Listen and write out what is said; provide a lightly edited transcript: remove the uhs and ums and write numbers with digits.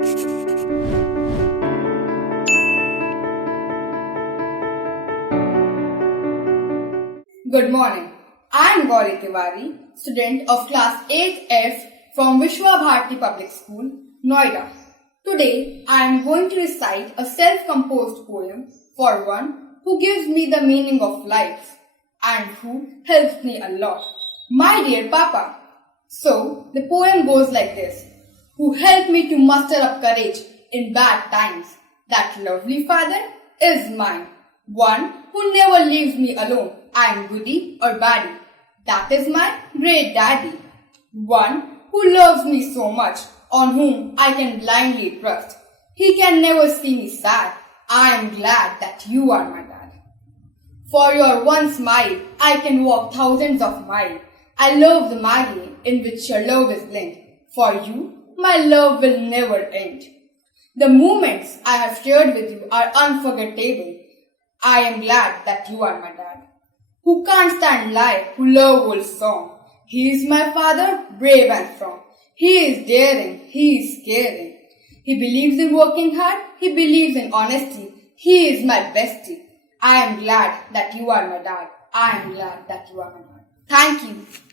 Good morning. I am Gauri Tiwari, student of class 8F from Vishwa Bharati Public School, Noida. Today I am going to recite a self-composed poem for one who gives me the meaning of life and who helps me a lot. My dear Papa. So the poem goes like this. Who helped me to muster up courage in bad times. That lovely father is mine. One who never leaves me alone. I am goody or baddie. That is my great daddy. One who loves me so much, on whom I can blindly trust. He can never see me sad. I am glad that you are my dad. For your one smile, I can walk thousands of miles. I love the Maggie in which your love is linked. For you, my love will never end. The moments I have shared with you are unforgettable. I am glad that you are my dad. Who can't stand lie, who love old song. He is my father, brave and strong. He is daring, he is caring. He believes in working hard, he believes in honesty. He is my bestie. I am glad that you are my dad. I am glad that you are my dad. Thank you.